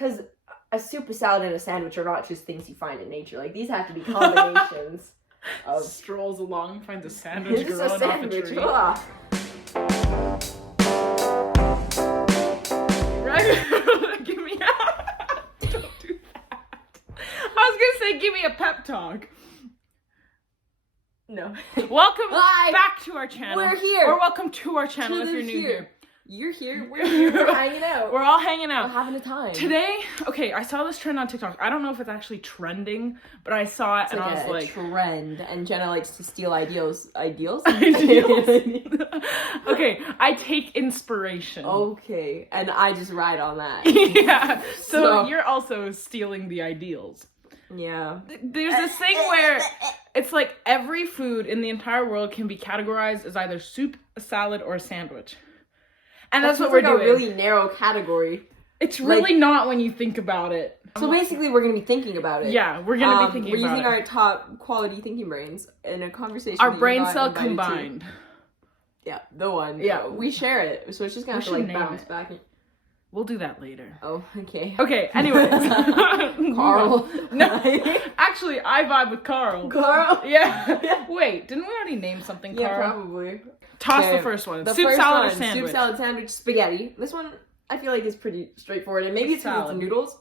because a soup, a salad, and a sandwich are not just things you find in nature. Like, these have to be combinations of... Strolls along, finds a sandwich It's growing a sandwich. off a tree. Ah. Right? Give me a... Don't do that. I was gonna say, give me a pep talk. No. Welcome Hi. back to our channel. We're here. Or welcome to our channel if you're new here. You're here. We're here. We're hanging out. We're all hanging We're out. having a time. Today, okay, I saw this trend on TikTok. I don't know if it's actually trending, but I saw it It's and like I was a like... trend, and Jenna likes to steal ideals. Ideals? Okay, I take inspiration. Okay, and I just ride on that. Yeah, so you're also stealing the ideals. Yeah. There's this thing where it's like every food in the entire world can be categorized as either soup, a salad, or a sandwich. And that's what we're doing. A really narrow category. It's really not when you think about it. So basically, we're going to be thinking about it. Yeah, we're going to be thinking about it. We're using our top quality thinking brains in a conversation. Our brain cell combined. Yeah, the one. Yeah. We share it, so it's just going to have to bounce back. We'll do that later. Oh, okay. Okay, anyways. Carl. No, actually, I vibe with Carl. Carl? Yeah. Wait, didn't we already name something, Carl? Yeah, probably. Toss the first one. The soup, first salad, one, or sandwich? Soup, salad, sandwich, spaghetti. This one, I feel like, is pretty straightforward. And maybe it's because it's noodles.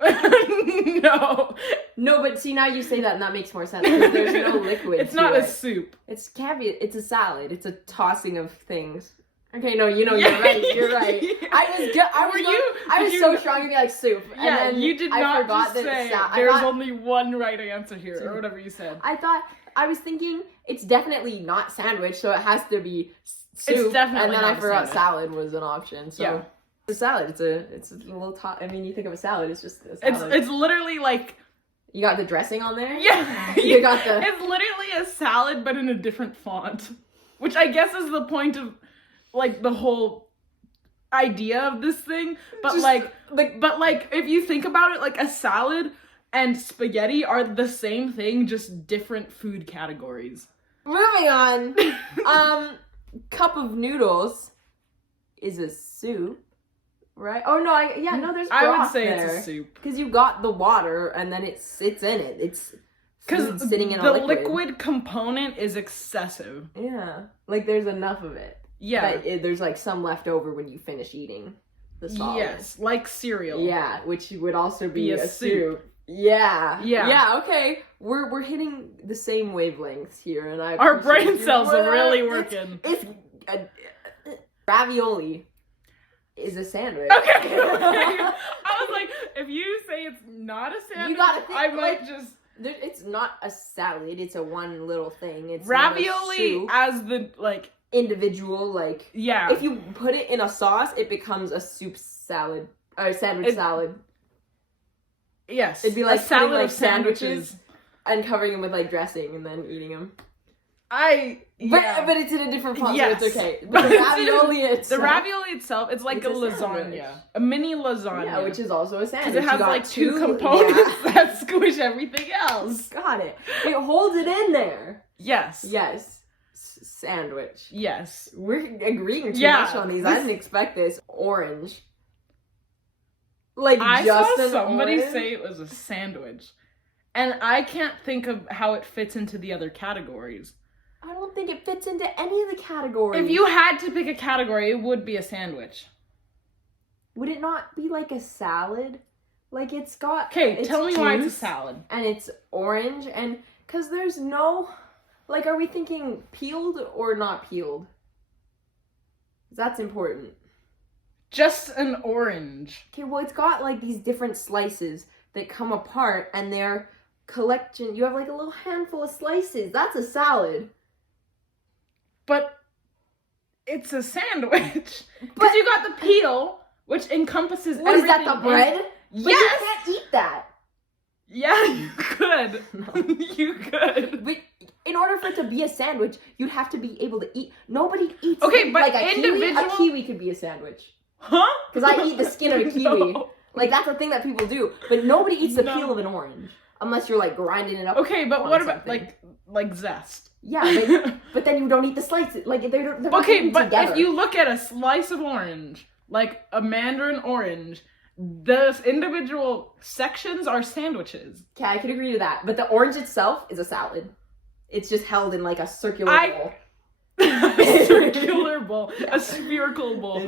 No. No, but see, now you say that and that makes more sense. Because there's no liquid. It's not a soup. It's caviar. It's a salad. It's a tossing of things. Okay, no, you're right. You're right. Yeah. I was so strong to be like soup. Yeah, and then you did not just say there's only one right answer here, or whatever you said. I was thinking it's definitely not sandwich, so it has to be soup. It's definitely and then not I forgot sandwich. salad was an option. So yeah. It's a salad. It's a little I mean, you think of a salad, it's just a salad. It's literally like you got the dressing on there? Yeah. You got the It's literally a salad but in a different font. Which I guess is the point of like the whole idea of this thing. But just, if you think about it, like a salad and spaghetti are the same thing, just different food categories. Moving on. Cup of noodles is a soup, right? Oh no, there's broth I would say there. it's a soup Because you got the water and then it sits in it. It's because sitting in the a liquid component is excessive. Yeah, like there's enough of it. Yeah, but there's like some left over when you finish eating the solid. Yes, like cereal. Yeah, which would also be a soup. Yeah. Okay, we're hitting the same wavelengths here, and our brain cells are really working. It's ravioli is a sandwich. Okay. I was like, if you say it's not a sandwich, you gotta think, I might just. It's not a salad. It's a one little thing. It's ravioli as the individual Yeah. If you put it in a sauce, it becomes a soup salad or sandwich salad. Yes. It'd be like a salad putting, of sandwiches and covering them with dressing and then eating them. But it's in a different font, yes. so it's okay. But the ravioli itself, it's like a lasagna, a mini lasagna. Yeah, which is also a sandwich. Because it has two components that squish everything else. Got it. It holds it in there. Yes. Yes. Sandwich. Yes. We're agreeing too much on these. I didn't expect this. Orange. I saw somebody say it was a sandwich. And I can't think of how it fits into the other categories. I don't think it fits into any of the categories. If you had to pick a category, it would be a sandwich. Would it not be like a salad? Like it's got... Okay, tell me why it's a salad. And it's orange and... Because there's no... are we thinking peeled or not peeled? That's important. Just an orange. Okay, well it's got these different slices that come apart and they're collection. You have a little handful of slices. That's a salad. But it's a sandwich. Because you got the peel, which encompasses everything. Is that the bread? Yes! But you can't eat that. Yeah, you could. No. You could. But in order for it to be a sandwich, you'd have to be able to eat. Nobody eats but a individual... kiwi could be a sandwich. Huh? Because I eat the skin of a kiwi. No. That's a thing that people do. But nobody eats the peel of an orange. Unless you're grinding it up. Okay, but what about like zest? Yeah, but then you don't eat the slices. They're okay, but together. if you look at a slice of orange, like a mandarin orange, the individual sections are sandwiches. Okay, I could agree to that. But the orange itself is a salad. It's just held in like a circular bowl. A circular bowl, a spherical bowl.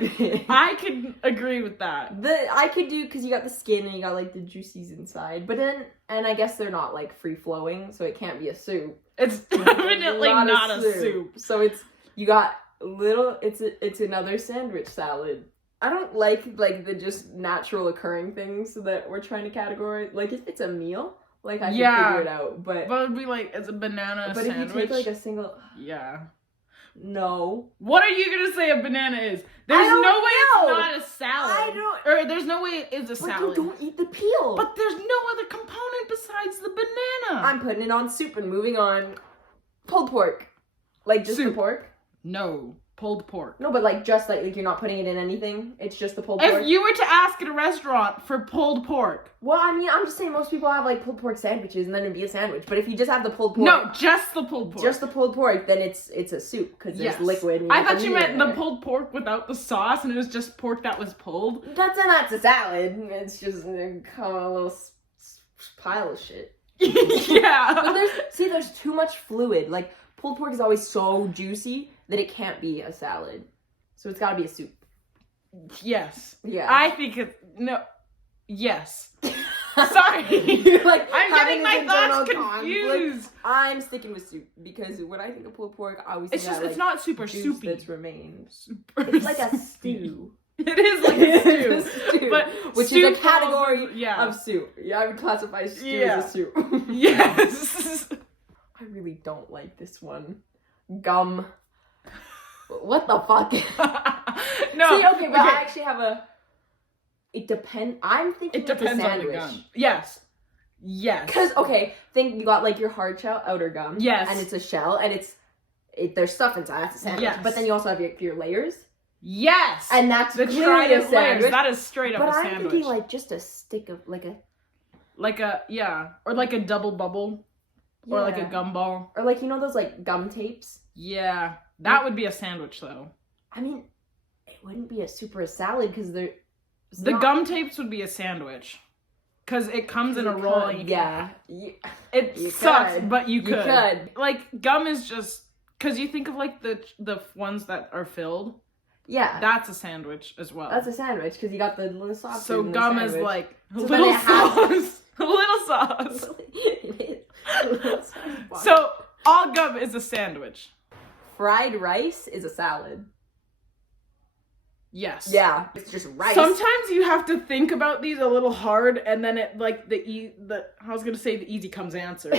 I could agree with that. I could do, because you got the skin and you got like the juices inside, but then, and I guess they're not like free flowing, so it can't be a soup. It's definitely not a soup. So you got little. It's another sandwich salad. I don't like the just natural occurring things that we're trying to categorize. Like if it's a meal, like I can figure it out, but it'd be like it's a banana sandwich. But if you take like a single, No. What are you gonna say a banana is? There's no way it's not a salad. I don't. Or there's no way it is a salad. But you don't eat the peel. But there's no other component besides the banana. I'm putting it on soup and moving on. Pulled pork. Like just the pork? No. Pulled pork. No, but like just like you're not putting it in anything. It's just the pulled pork. If you were to ask at a restaurant for pulled pork. Well, I mean, I'm just saying most people have like pulled pork sandwiches and then it'd be a sandwich. But if you just have the pulled pork. No, just the pulled pork. Just the pulled pork, then it's a soup because there's liquid. And I thought you meant the pulled pork without the sauce and it was just pork that was pulled. That's a salad. It's just kind of a little pile of shit. Yeah. But there's too much fluid. Like pulled pork is always so juicy that it can't be a salad. So it's gotta be a soup. Yes. Yeah. I think yes. Sorry. Like, I'm getting my thoughts confused. I'm sticking with soup because when I think of pulled pork, I always think it's not super soupy. That's remained. It's like a stew. It is like a stew. But which is a category of soup. Yeah, I would classify stew as a soup. Yes. I really don't like this one. Gum. What the fuck? No. See, okay, but I actually have it depends. I'm thinking it depends on the gum. Yes. Because, think you got like your hard shell outer gum. Yes. And it's a shell and there's stuff inside. That's a sandwich. Yes. But then you also have your layers. Yes. And that's the clearly a sandwich. Layers. That is straight up a sandwich. But I'm thinking like just a stick of like a or like a double bubble. Yeah. Or like a gum ball. Or like, you know those like gum tapes? Yeah. That would be a sandwich though. I mean, it wouldn't be a salad because the gum tapes would be a sandwich. Because it comes in a roll. It sucks, but you could. Like, gum is just... Because you think of, like, the ones that are filled. Yeah. That's a sandwich as well. That's a sandwich, because you got the little sauce. So gum is, like, little sauce. A little sauce. So, all gum is a sandwich. Fried rice is a salad. Yes. Yeah, it's just rice. Sometimes you have to think about these a little hard, and then it like I was gonna say the easy comes answer.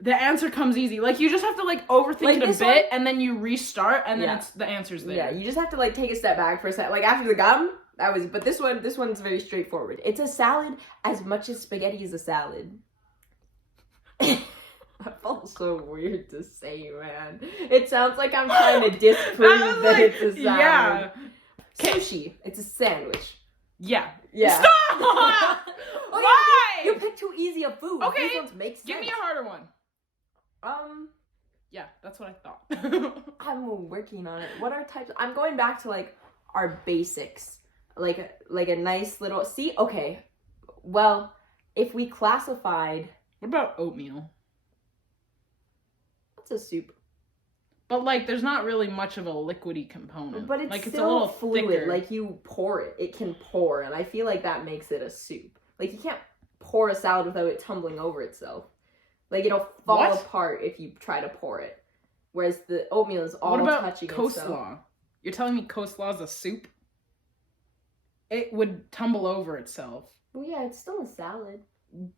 The answer comes easy. Like you just have to like overthink it a bit, and then you restart, and then the answer's there. Yeah, you just have to like take a step back for a second. Like after the gum, but this one's very straightforward. It's a salad as much as spaghetti is a salad. That felt so weird to say, man. It sounds like I'm trying to disprove that it's a salad. Yeah. Sushi. It's a sandwich. Yeah. Stop! Why? You picked too easy a food. Okay. These ones make sense. Give me a harder one. Yeah, that's what I thought. I'm working on it. What are types? I'm going back to like our basics. Like a nice little... See? Okay. Well, if we classified... What about oatmeal? That's a soup. But, like, there's not really much of a liquidy component. But it's like, still it's a little fluid. thicker. Like, you pour it. It can pour. And I feel like that makes it a soup. Like, you can't pour a salad without it tumbling over itself. Like, it'll fall apart if you try to pour it. Whereas the oatmeal is all touching itself. What about coleslaw? You're telling me coleslaw is a soup? It would tumble over itself. Well, yeah, it's still a salad.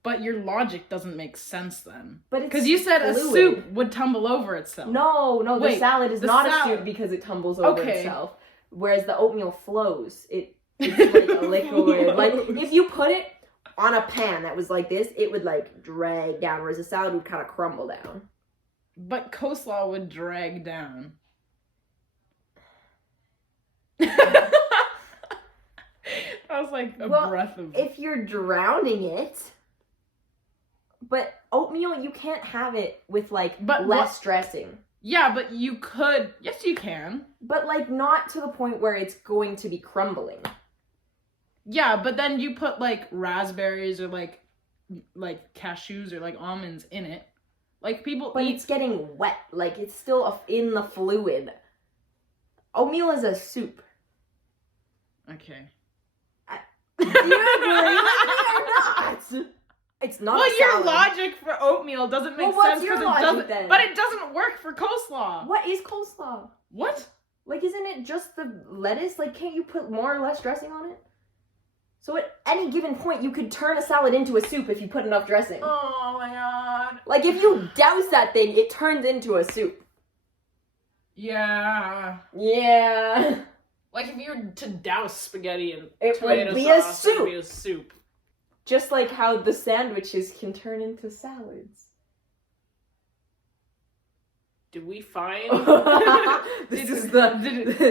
But your logic doesn't make sense then. But it's because you said fluid. A soup would tumble over itself. No, the salad is not a soup because it tumbles over itself. Whereas the oatmeal flows. It's like a liquid. Like if you put it on a pan that was like this, it would like drag down. Whereas a salad would kind of crumble down. But coleslaw would drag down. That was like a breath of... If you're drowning it... But oatmeal, you can't have it with, like, less dressing. Yeah, but you could... Yes, you can. But, like, not to the point where it's going to be crumbling. Yeah, but then you put like raspberries or like cashews or like almonds in it. Like people but it's getting wet. Like it's still in the fluid. Oatmeal is a soup. Okay. Do you agree with me or not? It's not. Well, a salad. your logic for oatmeal doesn't make sense because it doesn't. Then? But it doesn't work for coleslaw. What is coleslaw? What? Like, isn't it just the lettuce? Like, can't you put more or less dressing on it? So at any given point, you could turn a salad into a soup if you put enough dressing. Oh my god. Like, if you douse that thing, it turns into a soup. Yeah. Yeah. Like if you were to douse spaghetti in it tomato would be sauce, a soup. it would be a soup. Just like how the sandwiches can turn into salads. Did we find? This is the.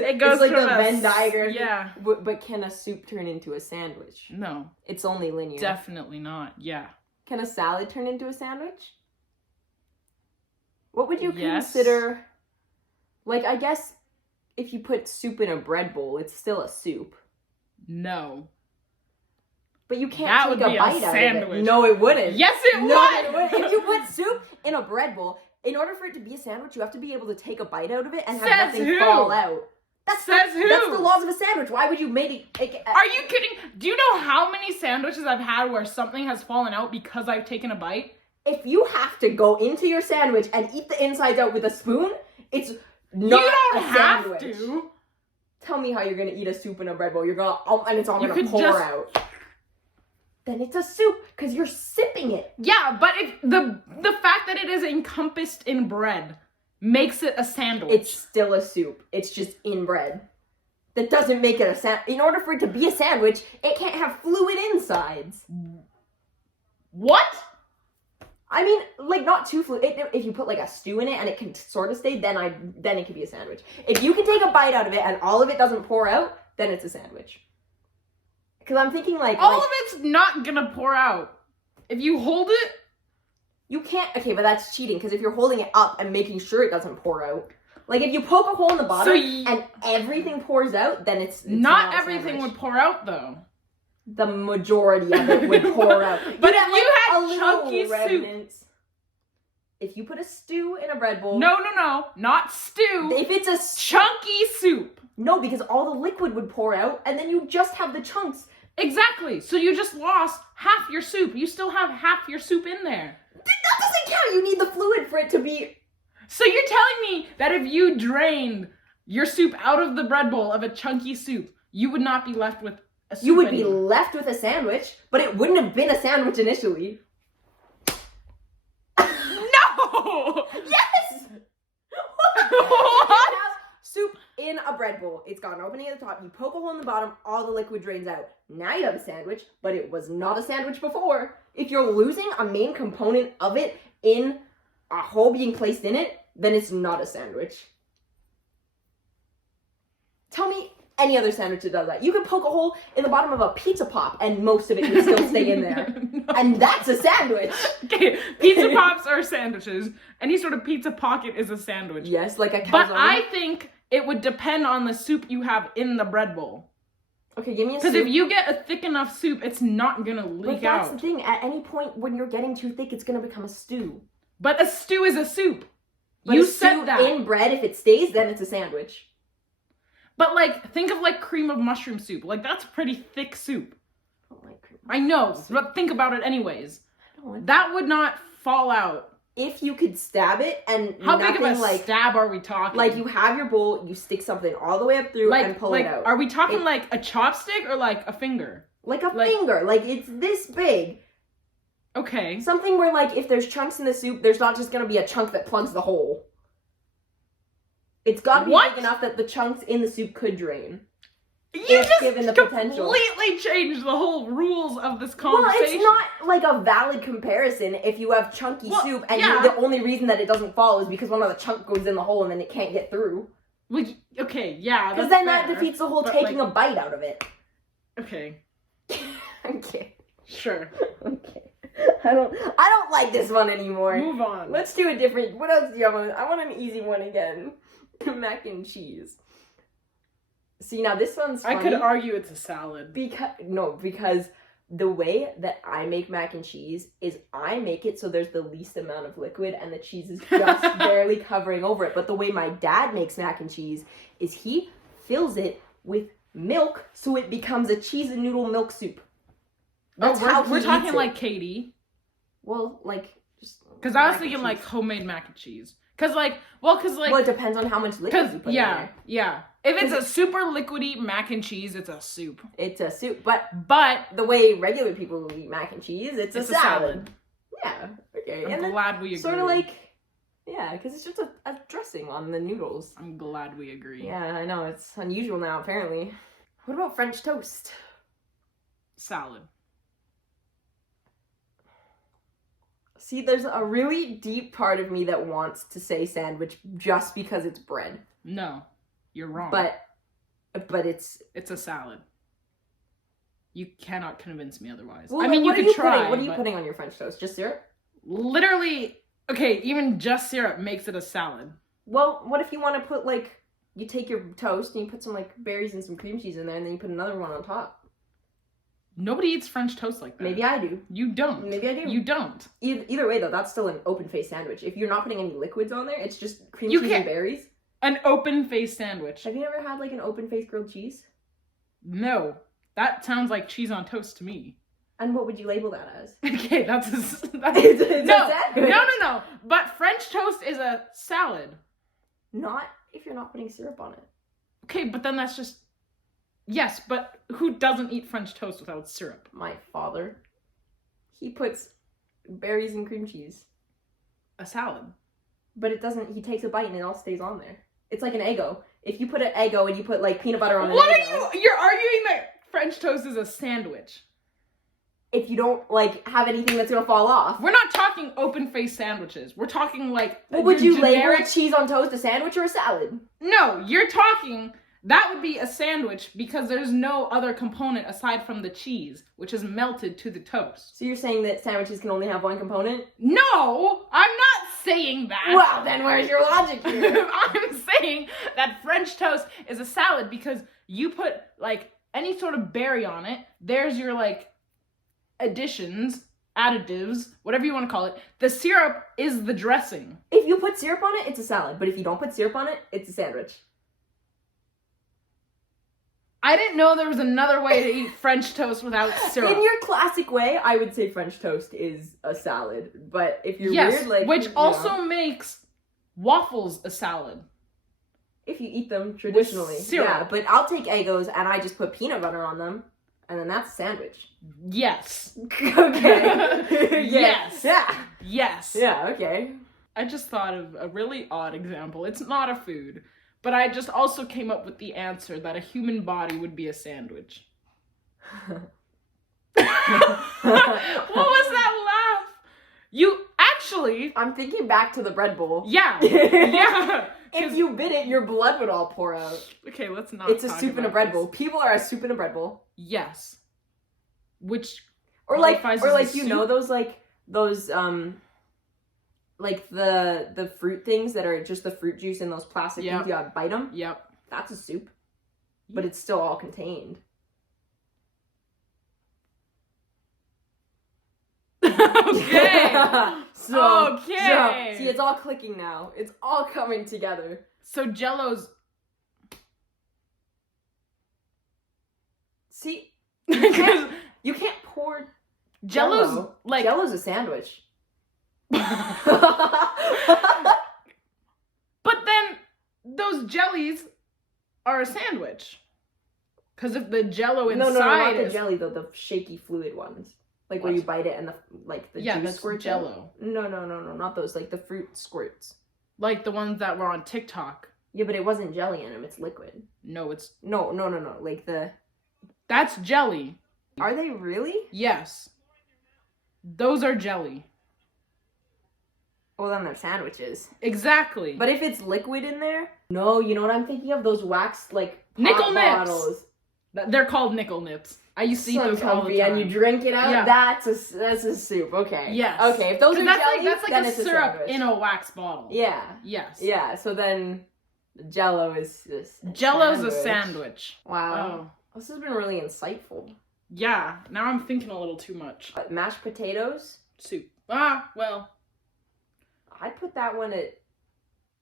It goes like from the Venn diagram. Yeah. But can a soup turn into a sandwich? No. It's only linear. Definitely not. Yeah. Can a salad turn into a sandwich? What would you consider? Like, I guess if you put soup in a bread bowl, it's still a soup. No. But you can't take a bite out sandwich. of it. No, it wouldn't. Yes, it would. No, it wouldn't. If you put soup in a bread bowl, in order for it to be a sandwich, you have to be able to take a bite out of it and have nothing fall out. That's the laws of a sandwich. Why would you make it? Are you kidding? Do you know how many sandwiches I've had where something has fallen out because I've taken a bite? If you have to go into your sandwich and eat the insides out with a spoon, it's not you don't a have sandwich. To. Tell me how you're gonna eat a soup in a bread bowl. You're gonna and it's all gonna pour out. Then it's a soup because you're sipping it. Yeah, but if the fact that it is encompassed in bread makes it a sandwich. It's still a soup. It's just in bread. That doesn't make it a sandwich. In order for it to be a sandwich, it can't have fluid insides. What? I mean, like, not too fluid. If you put like a stew in it and it can sort of stay, then it can be a sandwich. If you can take a bite out of it and all of it doesn't pour out, then it's a sandwich. Because I'm thinking like all of it's not gonna pour out. If you hold it, you can't. Okay, but that's cheating. Because if you're holding it up and making sure it doesn't pour out, like if you poke a hole in the bottom and everything pours out, then it's not everything would pour out though. The majority of it would pour out. But if you had chunky soup. If you put a stew in a bread bowl. No, not stew. If it's a chunky soup. No, because all the liquid would pour out and then you just have the chunks. Exactly. So you just lost half your soup. You still have half your soup in there. That doesn't count. You need the fluid for it to be... So you're telling me that if you drained your soup out of the bread bowl of a chunky soup, you would not be left with a soup You would anymore. be left with a sandwich, but it wouldn't have been a sandwich initially. No! Yes! What? Soup in a bread bowl. It's got an opening at the top. You poke a hole in the bottom, all the liquid drains out. Now you have a sandwich, but it was not a sandwich before. If you're losing a main component of it in a hole being placed in it, then it's not a sandwich. Tell me any other sandwich that does that. You could poke a hole in the bottom of a pizza pop and most of it would still stay in there. No. And that's a sandwich. Okay, pizza pops are sandwiches. Any sort of pizza pocket is a sandwich. Yes, like a calzone. But I think it would depend on the soup you have in the bread bowl. Okay, give me a soup. Because if you get a thick enough soup, it's not going to leak But that's out. the thing. At any point when you're getting too thick, it's going to become a stew. But a stew is a soup. But you a said stew that. in bread, if it stays, then it's a sandwich. But, like, think of, like, cream of mushroom soup. Like, that's pretty thick soup. I don't like cream. I know, but think about it anyways. I don't like that would not fall out. If you could stab it and how big of a stab are we talking? Like, you have your bowl, you stick something all the way up through and pull it out. Are we talking like a chopstick or like a finger? Like a finger. Like, it's this big. Okay. Something where, like, if there's chunks in the soup, there's not just going to be a chunk that plugs the hole. It's got to be big enough that the chunks in the soup could drain. You just given the potential. Completely changed the whole rules of this conversation. Well, it's not like a valid comparison if you have chunky soup and the only reason that it doesn't fall is because one of the chunk goes in the hole and then it can't get through. Well, okay, yeah, because then that defeats the whole taking a bite out of it. Okay. Okay. Sure. Okay. I don't like this one anymore. Move on. Let's do a different. What else do you have? I want an easy one again. Mac and cheese. See, now this one's funny. I could argue it's a salad. Because the way that I make mac and cheese is I make it so there's the least amount of liquid and the cheese is just barely covering over it. But the way my dad makes mac and cheese is he fills it with milk so it becomes a cheese and noodle milk soup. That's how we're talking like Katie. Well, like, just... Because I was thinking, like, homemade mac and cheese. Because, like... Well, it depends on how much liquid you put in there. Yeah. If it's a super liquidy mac and cheese, it's a soup. It's a soup. But the way regular people eat mac and cheese, it's a salad. Yeah. Okay. I'm glad we agree. Sort of like... Yeah, because it's just a dressing on the noodles. I'm glad we agree. Yeah, I know. It's unusual now, apparently. What about French toast? Salad. See, there's a really deep part of me that wants to say sandwich just because it's bread. No, you're wrong. But it's a salad. You cannot convince me otherwise. Well, I mean, you could try. What are you putting on your French toast? Just syrup? Literally, okay, even just syrup makes it a salad. Well, what if you want to put, like, you take your toast and you put some, like, berries and some cream cheese in there and then you put another one on top? Nobody eats French toast like that. Maybe I do. You don't. Maybe I do. You don't. Either way, though, that's still an open-faced sandwich. If you're not putting any liquids on there, it's just cream cheese and berries. An open-faced sandwich. Have you ever had, like, an open-faced grilled cheese? No. That sounds like cheese on toast to me. And what would you label that as? Okay, that's it's a sandwich. No. But French toast is a salad. Not if you're not putting syrup on it. Okay, but then that's just... Yes, but who doesn't eat French toast without syrup? My father. He puts berries and cream cheese. A salad. But it doesn't, he takes a bite and it all stays on there. It's like an Eggo. If you put an Eggo and you put, like, peanut butter on an Eggo... You're arguing that French toast is a sandwich. If you don't, like, have anything that's gonna fall off. We're not talking open-faced sandwiches. We're talking, like... Well, would you label cheese on toast a sandwich or a salad? No, you're talking... That would be a sandwich because there's no other component aside from the cheese, which is melted to the toast. So you're saying that sandwiches can only have one component? No, I'm not saying that. Well, then where's your logic here? I'm saying that French toast is a salad because you put, like, any sort of berry on it. There's your, like, additions, additives, whatever you want to call it. The syrup is the dressing. If you put syrup on it, it's a salad. But if you don't put syrup on it, it's a sandwich. I didn't know there was another way to eat French toast without syrup. In your classic way, I would say French toast is a salad. But if you're weird, like... which also makes waffles a salad. If you eat them traditionally. With syrup. Yeah, but I'll take Eggos and I just put peanut butter on them. And then that's a sandwich. Yes. Okay. Yes. Yeah. Yes. Yeah, okay. I just thought of a really odd example. It's not a food. But I just also came up with the answer that a human body would be a sandwich. What was that laugh? You actually... I'm thinking back to the bread bowl. Yeah. Yeah. If you bit it, your blood would all pour out. Okay, let's not It's a soup in a bread bowl. People are a soup in a bread bowl. Yes. Which or like you know those like the fruit things that are just the fruit juice in those plastic things, you gotta bite them? Yep. That's a soup. But it's still all contained. Okay. So, see, it's all clicking now. It's all coming together. So Jello's... See, you can't pour Jello's like... Jello's a sandwich. But then those jellies are a sandwich. Because if the Jello inside not the jelly though, the shaky fluid ones. Like where you bite it and the juice squirts. Jello. No, not those. Like the fruit squirts. Like the ones that were on TikTok. Yeah, but it wasn't jelly in them. It's liquid. No, it's... No. Like the... That's jelly. Are they really? Yes. Those are jelly. Well, then they're sandwiches. Exactly. But if it's liquid in there... No, you know what I'm thinking of? Those waxed, like, nickel bottles. Nips. They're called nickel nips. I used to eat those all the time. And you drink it out? Yeah. That's a soup. Okay. Yes. Okay, if those are jellies, that's like then a it's syrup sandwich. in a wax bottle. Yeah. Yes. Yeah, so then Jello is Jello's a sandwich. Wow. Oh. This has been really insightful. Yeah, now I'm thinking a little too much. Mashed potatoes? Soup. Ah, well. I'd put that one at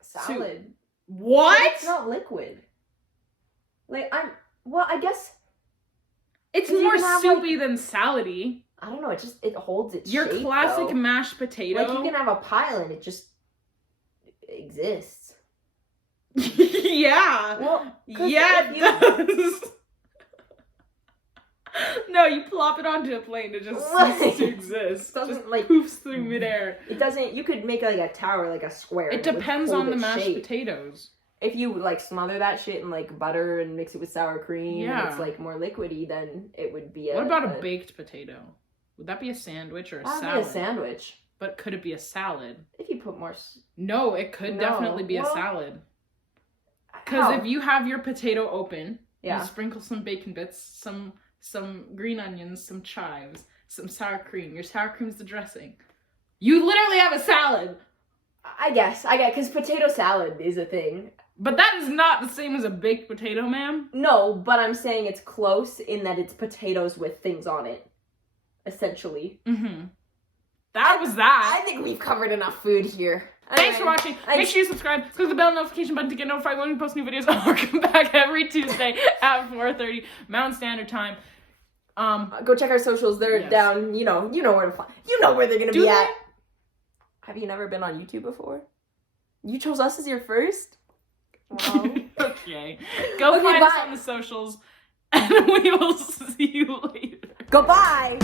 salad. Soup. What? But it's not liquid. Like, I guess... It's more soupy than salady. I don't know, it holds its Your shape, classic though. mashed potato. Like, you can have a pile and it just exists. Yeah. Well, yeah, it does. No, you plop it onto a plate and it just ceases to exist. It doesn't, just like... poofs through midair. It doesn't... You could make, like, a tower, like a square. It depends on the mashed potatoes. If you, like, smother that shit in, like, butter and mix it with sour cream and it's, like, more liquidy, then it would be What about a baked potato? Would that be a sandwich or a salad? That would be a sandwich. But could it be a salad? If you put more... No, it could definitely be a salad. Because if you have your potato open, you sprinkle some bacon bits, some green onions, some chives, some sour cream. Your sour cream's the dressing. You literally have a salad. I guess, because potato salad is a thing. But that is not the same as a baked potato, ma'am. No, but I'm saying it's close in that it's potatoes with things on it. Essentially. Mm-hmm. That was that. I think we've covered enough food here. Thanks for watching. Make sure you subscribe. Click the bell notification button to get notified when we post new videos. Or come back every Tuesday at 4:30 Mountain Standard Time. Go check our socials. They're down. You know where to find. You know where they're gonna be at. Have you never been on YouTube before? You chose us as your first? Wow. Okay. Go find us on the socials, and we will see you later. Goodbye.